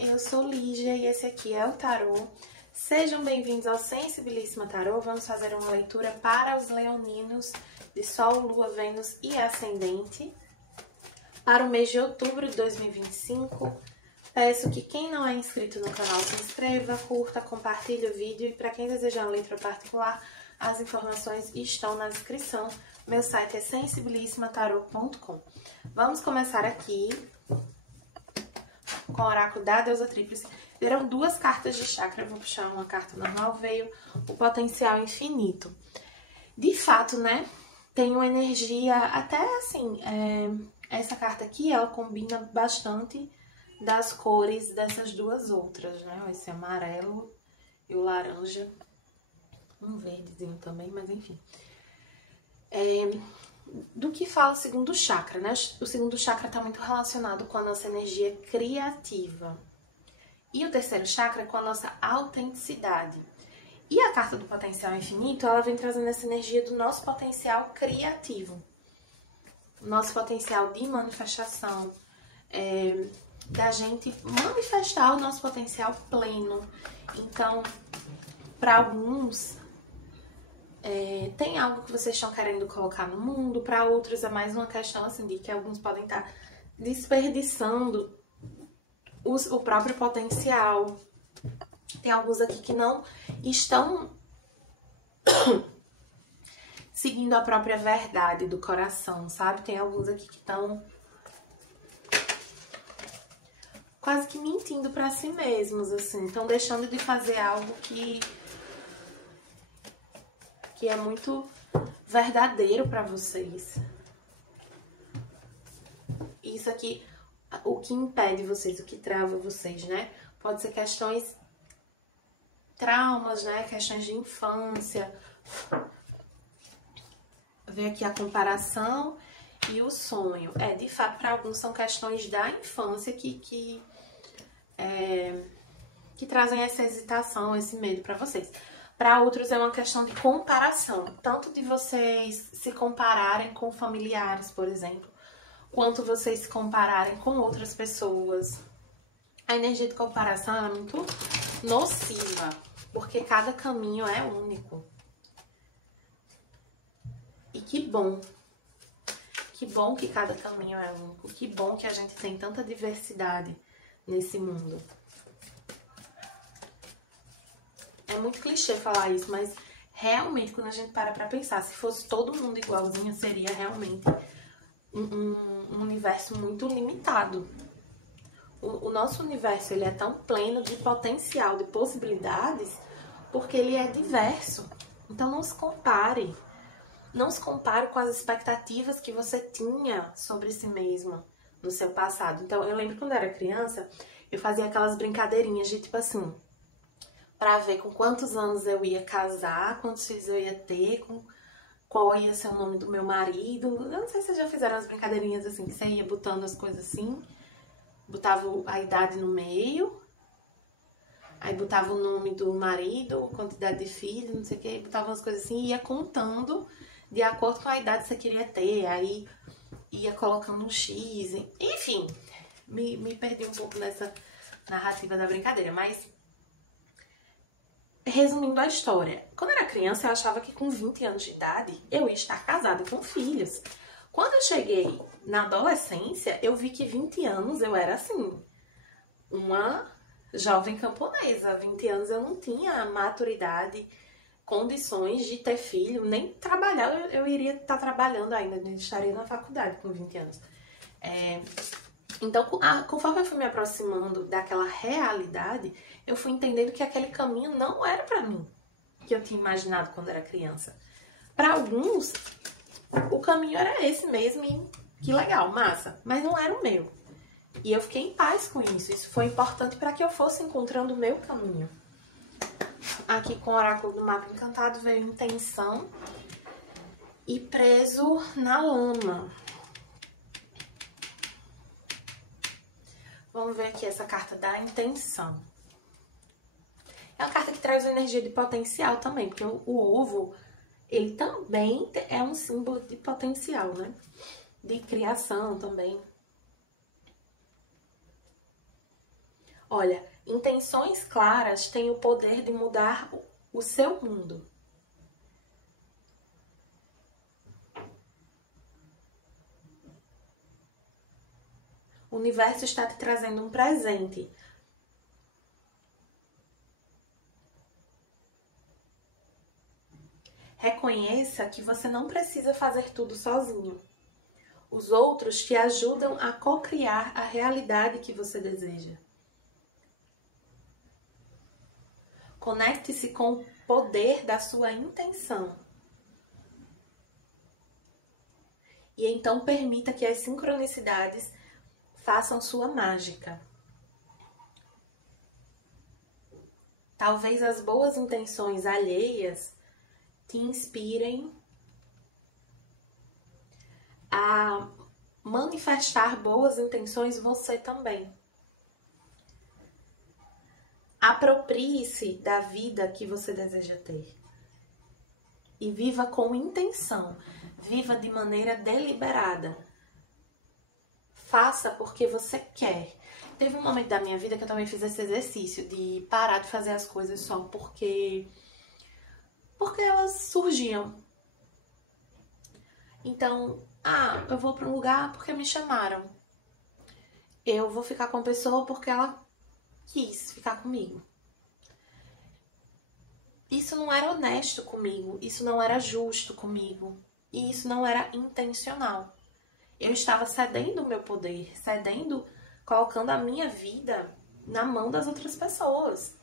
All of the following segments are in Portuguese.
eu sou Lígia e esse aqui é o Tarô. Sejam bem-vindos ao Sensibilíssima Tarô. Vamos fazer uma leitura para os leoninos de Sol, Lua, Vênus e Ascendente para o mês de outubro de 2025. Peço que quem não é inscrito no canal se inscreva, curta, compartilhe o vídeo e para quem desejar uma leitura particular, as informações estão na descrição. Meu site é sensibilissimataroto.com. Vamos começar aqui com o oráculo da deusa tríplice. Deram duas cartas de chakra, eu vou puxar uma carta normal, veio o potencial infinito. De fato, né, tem uma energia, até assim, essa carta aqui, ela combina bastante das cores dessas duas outras, né, esse amarelo e o laranja, um verdezinho também, mas enfim. Do que fala o segundo chakra, né? O segundo chakra está muito relacionado com a nossa energia criativa. E o terceiro chakra com a nossa autenticidade. E a carta do potencial infinito, ela vem trazendo essa energia do nosso potencial criativo. Nosso potencial de manifestação. Da gente manifestar o nosso potencial pleno. Então, para alguns, tem algo que vocês estão querendo colocar no mundo, para outros é mais uma questão assim de que alguns podem estar desperdiçando o próprio potencial. Tem alguns aqui que não estão seguindo a própria verdade do coração, sabe? Tem alguns aqui que estão quase que mentindo para si mesmos, assim, estão deixando de fazer algo que é muito verdadeiro para vocês. Isso aqui, o que impede vocês, o que trava vocês, né? Pode ser questões, traumas, né? Questões de infância. Vem aqui a comparação e o sonho. De fato, para alguns são questões da infância que trazem essa hesitação, esse medo para vocês. Para outros é uma questão de comparação, tanto de vocês se compararem com familiares, por exemplo, quanto vocês se compararem com outras pessoas. A energia de comparação é muito nociva, porque cada caminho é único. E que bom que cada caminho é único, que bom que a gente tem tanta diversidade nesse mundo. É muito clichê falar isso, mas realmente quando a gente para pra pensar, se fosse todo mundo igualzinho, seria realmente um universo muito limitado. O nosso universo, ele é tão pleno de potencial, de possibilidades, porque ele é diverso. Então não se compare. Não se compare com as expectativas que você tinha sobre si mesma no seu passado. Então eu lembro quando eu era criança, eu fazia aquelas brincadeirinhas de tipo assim, pra ver com quantos anos eu ia casar, quantos filhos eu ia ter, qual ia ser o nome do meu marido. Eu não sei se vocês já fizeram as brincadeirinhas assim, que você ia botando as coisas assim, botava a idade no meio, aí botava o nome do marido, quantidade de filhos, não sei o que, botava umas coisas assim e ia contando de acordo com a idade que você queria ter, aí ia colocando um X, enfim, me perdi um pouco nessa narrativa da brincadeira, mas resumindo a história, quando eu era criança eu achava que com 20 anos de idade eu ia estar casada com filhos. Quando eu cheguei na adolescência, eu vi que 20 anos eu era assim, uma jovem camponesa. 20 anos eu não tinha maturidade, condições de ter filho, nem trabalhar, eu iria estar trabalhando ainda, eu estaria na faculdade com 20 anos. Então, conforme eu fui me aproximando daquela realidade, eu fui entendendo que aquele caminho não era pra mim, que eu tinha imaginado quando era criança. Para alguns, o caminho era esse mesmo e que legal, massa, mas não era o meu. E eu fiquei em paz com isso, isso foi importante para que eu fosse encontrando o meu caminho. Aqui com o oráculo do mapa encantado veio intenção e preso na lama. Vamos ver aqui essa carta da intenção. É uma carta que traz energia de potencial também, porque o ovo, ele também é um símbolo de potencial, né? De criação também. Olha, intenções claras têm o poder de mudar o seu mundo. O universo está te trazendo um presente. Reconheça que você não precisa fazer tudo sozinho. Os outros te ajudam a co-criar a realidade que você deseja. Conecte-se com o poder da sua intenção. E então permita que as sincronicidades façam sua mágica. Talvez as boas intenções alheias te inspirem a manifestar boas intenções você também. Aproprie-se da vida que você deseja ter. E viva com intenção. Viva de maneira deliberada. Faça porque você quer. Teve um momento da minha vida que eu também fiz esse exercício de parar de fazer as coisas só porque elas surgiam. Então, eu vou para um lugar porque me chamaram. Eu vou ficar com a pessoa porque ela quis ficar comigo. Isso não era honesto comigo, isso não era justo comigo, e isso não era intencional. Eu estava cedendo o meu poder, colocando a minha vida na mão das outras pessoas.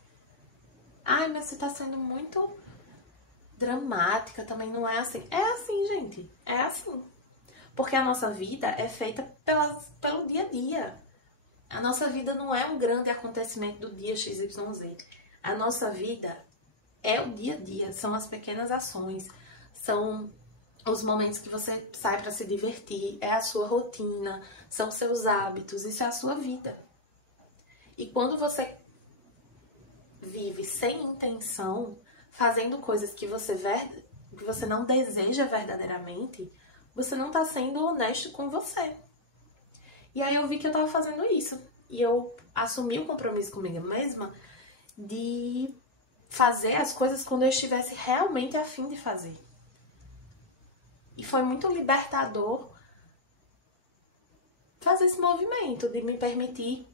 Mas você tá sendo muito dramática, também não é assim. É assim, gente, é assim. Porque a nossa vida é feita pelo dia a dia. A nossa vida não é um grande acontecimento do dia XYZ. A nossa vida é o dia a dia, são as pequenas ações, são os momentos que você sai para se divertir, é a sua rotina, são seus hábitos, isso é a sua vida. E quando você vive sem intenção, fazendo coisas que você não deseja verdadeiramente, você não está sendo honesto com você. E aí eu vi que eu estava fazendo isso. E eu assumi o compromisso comigo mesma de fazer as coisas quando eu estivesse realmente a fim de fazer. E foi muito libertador fazer esse movimento de me permitir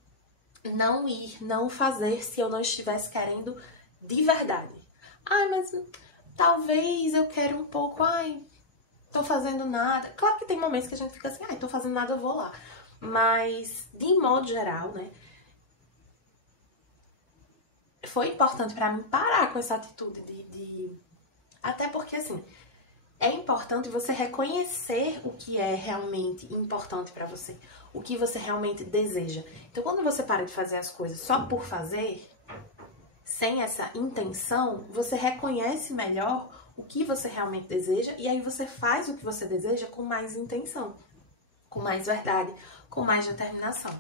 não ir, não fazer se eu não estivesse querendo de verdade. Mas talvez eu quero um pouco, tô fazendo nada. Claro que tem momentos que a gente fica assim, tô fazendo nada, eu vou lá. Mas, de modo geral, né, foi importante pra mim parar com essa atitude Até porque, assim, é importante você reconhecer o que é realmente importante pra você, o que você realmente deseja. Então, quando você para de fazer as coisas só por fazer, sem essa intenção, você reconhece melhor o que você realmente deseja e aí você faz o que você deseja com mais intenção, com mais verdade, com mais determinação.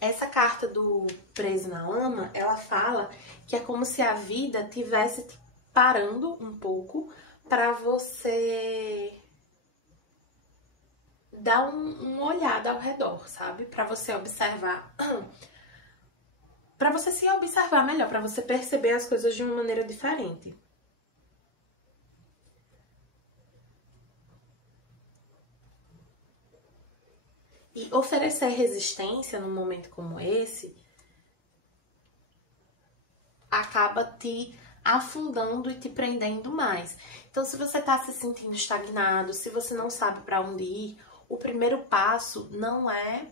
Essa carta do Preso na Lama, ela fala que é como se a vida tivesse te parando um pouco para você dar uma olhada ao redor, sabe? Para você observar, para você se observar melhor, para você perceber as coisas de uma maneira diferente. E oferecer resistência num momento como esse acaba te afundando e te prendendo mais. Então, se você tá se sentindo estagnado, se você não sabe para onde ir, o primeiro passo não é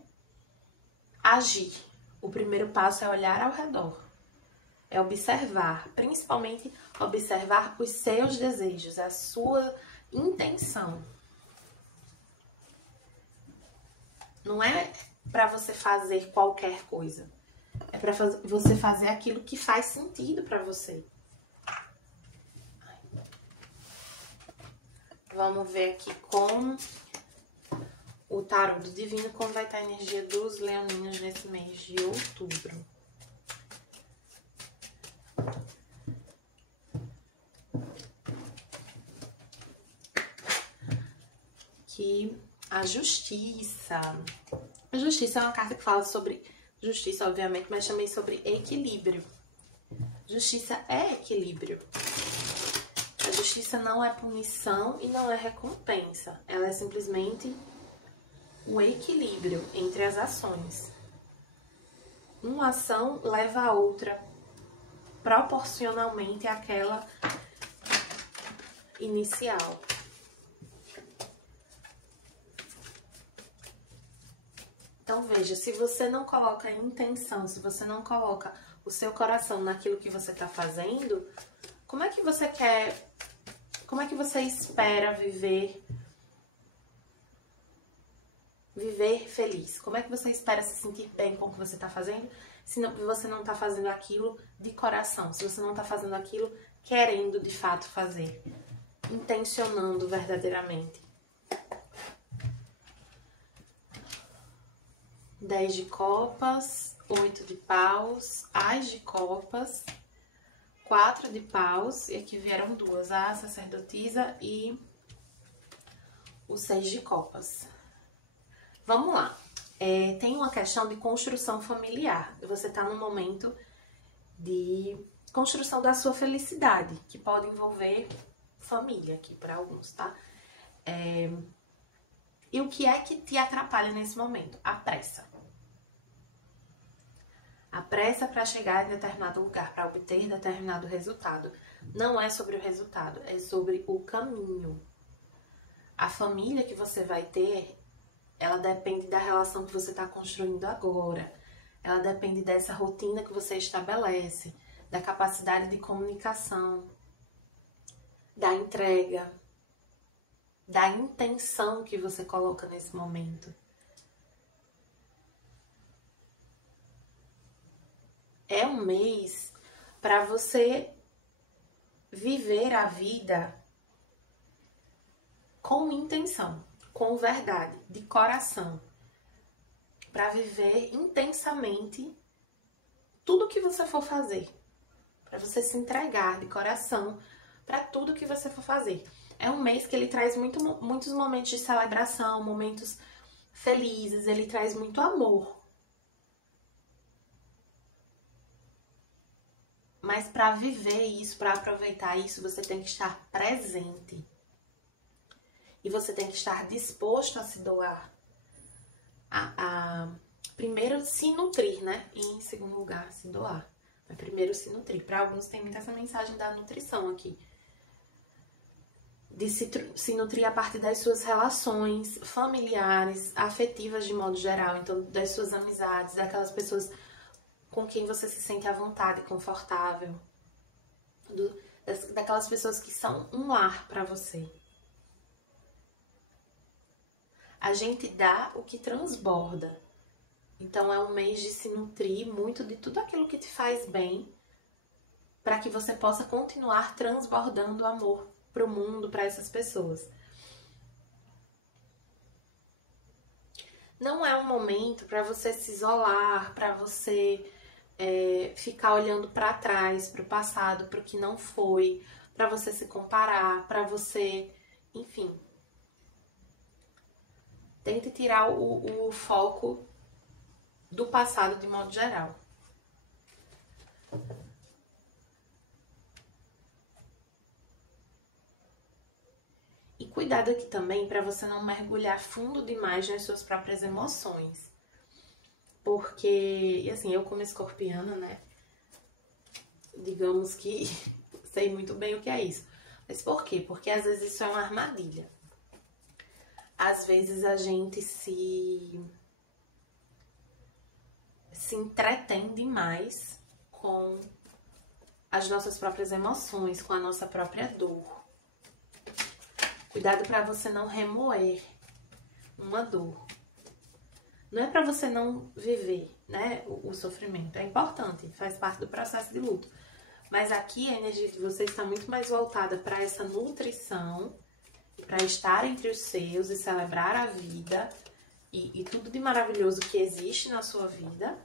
agir. O primeiro passo é olhar ao redor. É observar, principalmente observar os seus desejos, a sua intenção. Não é para você fazer qualquer coisa. É para você fazer aquilo que faz sentido para você. Vamos ver aqui com o tarô do divino como vai estar a energia dos leoninos nesse mês de outubro. aqui a justiça. A justiça é uma carta que fala sobre justiça, obviamente, mas também sobre equilíbrio. Justiça é equilíbrio. A justiça não é punição e não é recompensa. Ela é simplesmente o equilíbrio entre as ações. Uma ação leva a outra proporcionalmente àquela inicial. Então veja, se você não coloca intenção, se você não coloca o seu coração naquilo que você está fazendo, como é que você espera viver feliz? Como é que você espera se sentir bem com o que você está fazendo, se você não está fazendo aquilo de coração, se você não está fazendo aquilo querendo de fato fazer, intencionando verdadeiramente? 10 de copas, 8 de paus, As de copas, 4 de paus, e aqui vieram duas, a sacerdotisa e o 6 de copas. Vamos lá. Tem uma questão de construção familiar. Você está num momento de construção da sua felicidade, que pode envolver família aqui para alguns, tá? E o que é que te atrapalha nesse momento? A pressa. A pressa para chegar em determinado lugar, para obter determinado resultado. Não é sobre o resultado, é sobre o caminho. A família que você vai ter, ela depende da relação que você está construindo agora. Ela depende dessa rotina que você estabelece, da capacidade de comunicação, da entrega, da intenção que você coloca nesse momento. É um mês para você viver a vida com intenção, com verdade, de coração. Para viver intensamente tudo que você for fazer. Para você se entregar de coração para tudo que você for fazer. É um mês que ele traz muitos momentos de celebração, momentos felizes, ele traz muito amor. Mas para viver isso, para aproveitar isso, você tem que estar presente. E você tem que estar disposto a se doar. Primeiro se nutrir, né? E em segundo lugar, se doar. Mas primeiro se nutrir. Para alguns tem muita essa mensagem da nutrição aqui. De se nutrir a partir das suas relações familiares, afetivas de modo geral. Então, das suas amizades, daquelas pessoas com quem você se sente à vontade, confortável. Daquelas pessoas que são um lar para você. A gente dá o que transborda. Então é um mês de se nutrir muito de tudo aquilo que te faz bem, para que você possa continuar transbordando amor para o mundo, para essas pessoas. Não é um momento para você se isolar, para você ficar olhando para trás, para o passado, para o que não foi, para você se comparar, para você, enfim. Tente tirar o foco do passado de modo geral. E cuidado aqui também para você não mergulhar fundo demais nas suas próprias emoções. Porque, assim, eu como escorpiana, né? Digamos que sei muito bem o que é isso. Mas por quê? Porque às vezes isso é uma armadilha. Às vezes a gente se entretém demais com as nossas próprias emoções, com a nossa própria dor. Cuidado para você não remoer uma dor. Não é para você não viver, né, o sofrimento. É importante, faz parte do processo de luto. Mas aqui a energia de você está muito mais voltada para essa nutrição, para estar entre os seus e celebrar a vida e tudo de maravilhoso que existe na sua vida,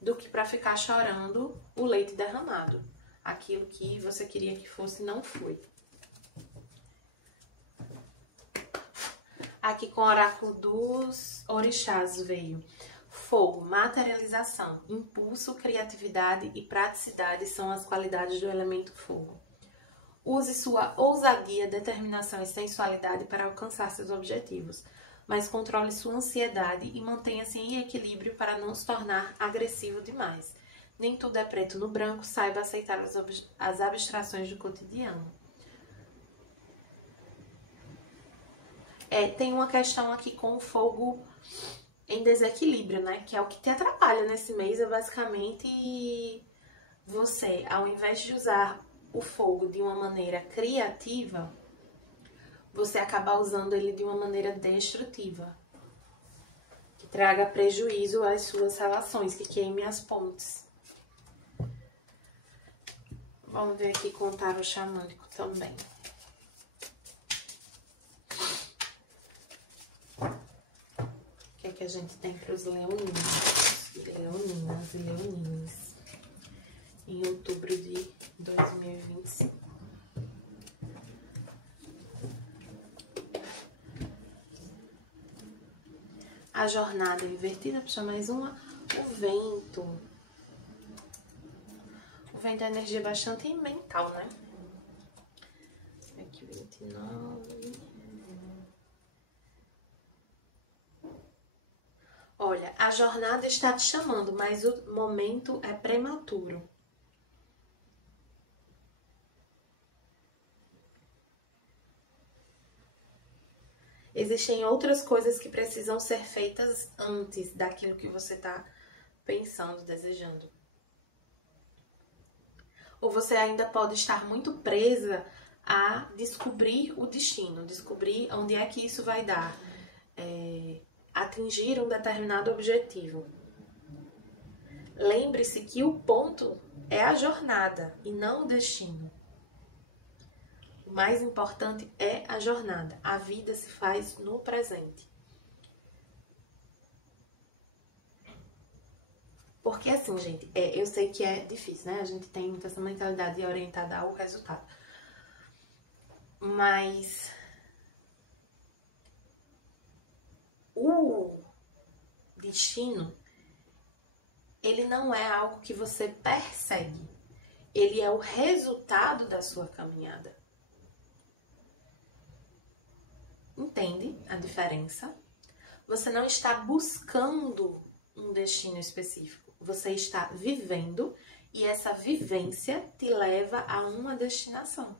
do que para ficar chorando o leite derramado. Aquilo que você queria que fosse, não foi. Aqui com o oráculo dos orixás veio fogo, materialização, impulso, criatividade e praticidade são as qualidades do elemento fogo. Use sua ousadia, determinação e sensualidade para alcançar seus objetivos, mas controle sua ansiedade e mantenha-se em equilíbrio para não se tornar agressivo demais. Nem tudo é preto no branco, saiba aceitar as abstrações do cotidiano. Tem uma questão aqui com o fogo em desequilíbrio, né? Que é o que te atrapalha nesse mês, é basicamente você, ao invés de usar o fogo de uma maneira criativa, você acaba usando ele de uma maneira destrutiva, que traga prejuízo às suas relações, que queime as pontes. Vamos ver aqui com o tarô xamânico também. O que é que a gente tem para os leoninos, leoninas e leonines em outubro de 2025? A jornada invertida, puxa mais uma. O vento. O vento é energia bastante mental, né? Aqui, 29. Olha, a jornada está te chamando, mas o momento é prematuro. Existem outras coisas que precisam ser feitas antes daquilo que você está pensando, desejando. Ou você ainda pode estar muito presa a descobrir o destino, descobrir onde é que isso vai dar, atingir um determinado objetivo. Lembre-se que o ponto é a jornada e não o destino. O mais importante é a jornada. A vida se faz no presente. Porque assim, gente, eu sei que é difícil, né? A gente tem muita essa mentalidade orientada ao resultado. Mas o destino, ele não é algo que você persegue. Ele é o resultado da sua caminhada. Entende a diferença? Você não está buscando um destino específico. Você está vivendo e essa vivência te leva a uma destinação.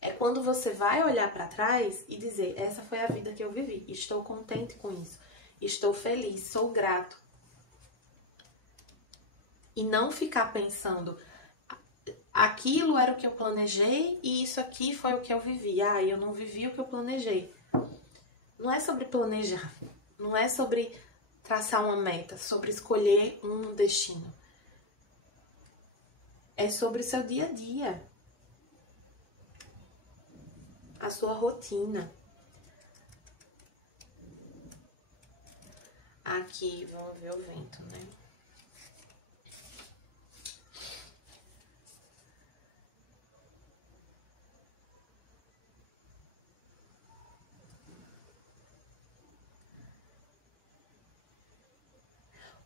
É quando você vai olhar para trás e dizer, essa foi a vida que eu vivi, estou contente com isso, estou feliz, sou grato. E não ficar pensando, aquilo era o que eu planejei e isso aqui foi o que eu vivi. Eu não vivi o que eu planejei. Não é sobre planejar, não é sobre traçar uma meta, sobre escolher um destino. É sobre o seu dia a dia, a sua rotina. Aqui, vamos ver o vento, né?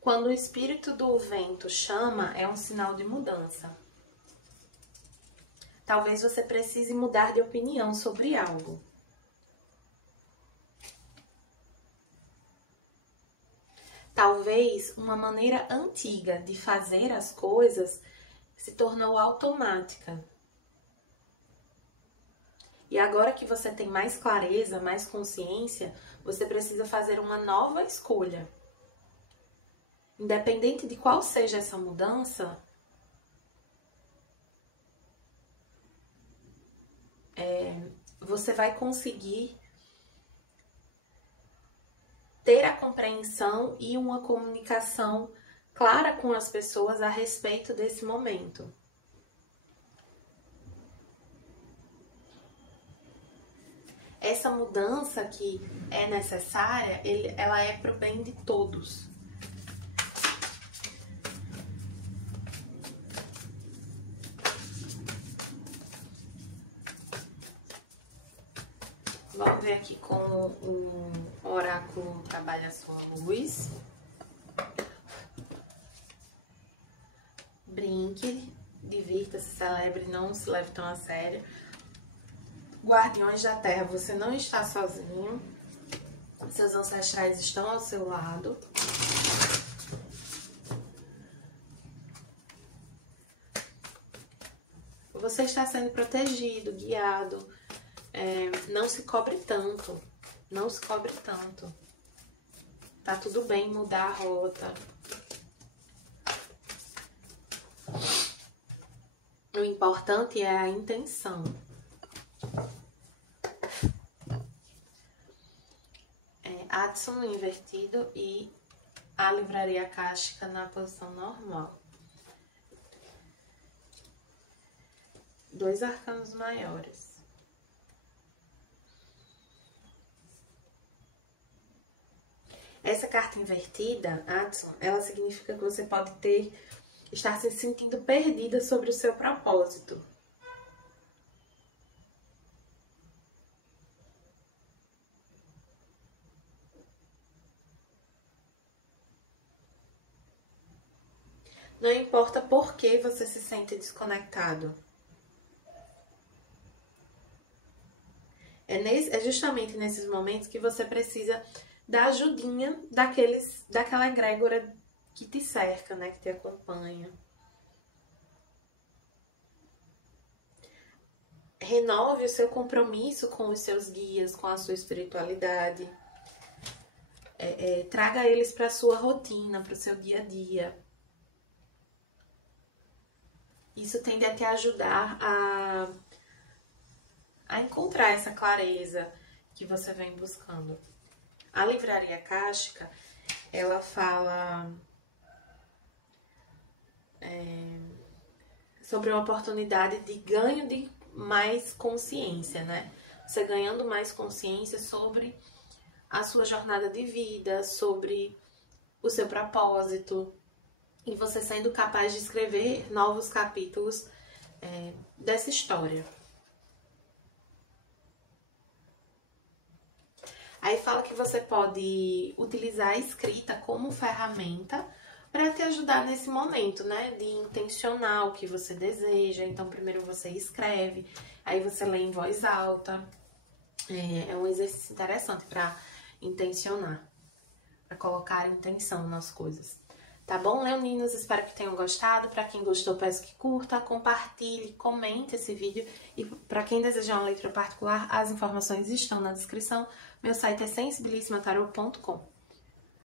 Quando o espírito do vento chama, é um sinal de mudança. Talvez você precise mudar de opinião sobre algo. Talvez uma maneira antiga de fazer as coisas se tornou automática. E agora que você tem mais clareza, mais consciência, você precisa fazer uma nova escolha. Independente de qual seja essa mudança, você vai conseguir ter a compreensão e uma comunicação clara com as pessoas a respeito desse momento. Essa mudança que é necessária, ela é para o bem de todos. Vamos ver aqui com o oráculo Trabalha a Sua Luz. Brinque, divirta-se, celebre, não se leve tão a sério. Guardiões da Terra, você não está sozinho. Seus ancestrais estão ao seu lado. Você está sendo protegido, guiado. Não se cobre tanto. Não se cobre tanto. Tá tudo bem mudar a rota. O importante é a intenção. Adson invertido e a livraria akáshica na posição normal. 2 arcanos maiores. Essa carta invertida, Adson, ela significa que você pode estar se sentindo perdida sobre o seu propósito. Não importa por que você se sente desconectado. É justamente nesses momentos que você precisa da ajudinha daquela egrégora que te cerca, né? Que te acompanha. Renove o seu compromisso com os seus guias, com a sua espiritualidade. Traga eles para a sua rotina, para o seu dia a dia. Isso tende a te ajudar a encontrar essa clareza que você vem buscando. A livraria akáshica, ela fala sobre uma oportunidade de ganho de mais consciência, né? Você ganhando mais consciência sobre a sua jornada de vida, sobre o seu propósito, e você sendo capaz de escrever novos capítulos dessa história. Aí fala que você pode utilizar a escrita como ferramenta para te ajudar nesse momento, né? De intencionar o que você deseja. Então, primeiro você escreve, aí você lê em voz alta. É um exercício interessante para intencionar, para colocar intenção nas coisas. Tá bom, leoninos? Espero que tenham gostado. Para quem gostou, peço que curta, compartilhe, comente esse vídeo. E para quem desejar uma leitura particular, as informações estão na descrição. Meu site é sensibilissimataroto.com.